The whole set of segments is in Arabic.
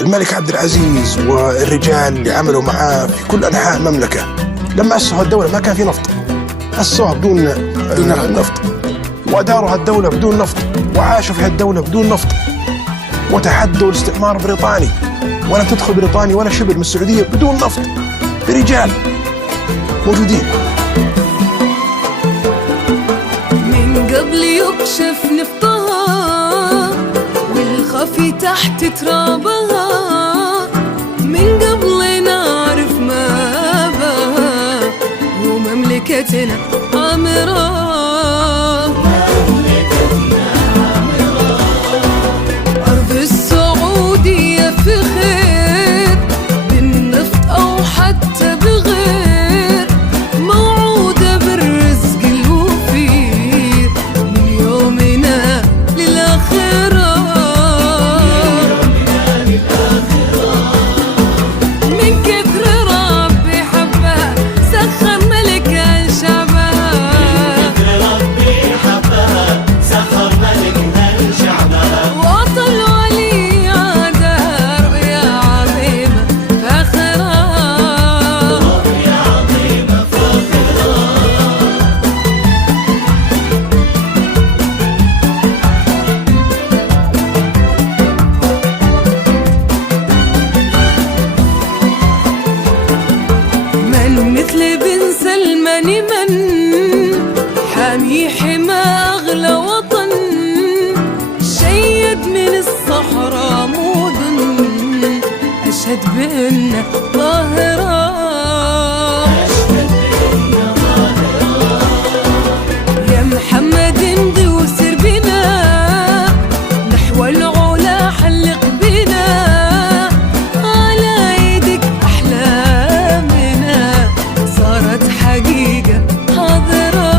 الملك عبد العزيز والرجال اللي عملوا معاه في كل أنحاء المملكة، لما أسسوا الدولة ما كان في نفط، أسسوها بدون نفط، وأداروا الدولة بدون نفط، وعاشوا في الدولة بدون نفط، وتحدوا الاستعمار البريطاني، ولا تدخل بريطانيا ولا شبر من السعودية بدون نفط، برجال موجودين. من قبل يكشف نفطها والخفي تحت ترابها، من قبل نعرف ما بها ومملكتنا عامرة. أرض السعودية في خير بالنفط أو حتى بغير، موعودة بالرزق الوفير من يومنا للآخرة. من كثر ربي حبها سخر ملك شعبها، وطن الولي عادها رؤيا عظيمة فاخرة. من مثل بن سلمان من حامي حما أغلى وطن، شيد من الصحراء مدن أشهد بأنه ظاهرة. يا محمد امضي وسر بنا نحو العلا، حلق بنا على ايدك احلامنا صارت حقيقة حاضرة.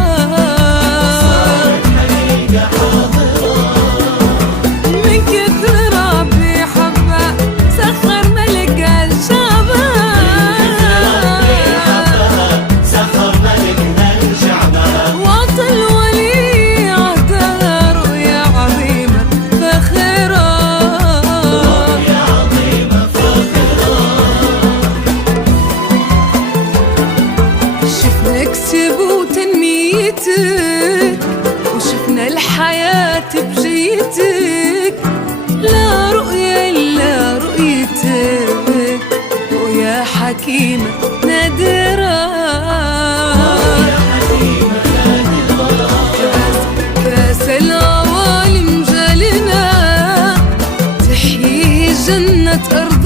من كثر ربي حبها سخر ملك شعبها، وطن الولي عهدها رؤيا عظيمة فاخرة. شفنا كسب وتنميتك وشفنا الحياة بجيتك، لا رؤية إلا رؤيتك، رؤيا حكيمة نادرة. كاس العوالم جالنا تحيي جنة أرض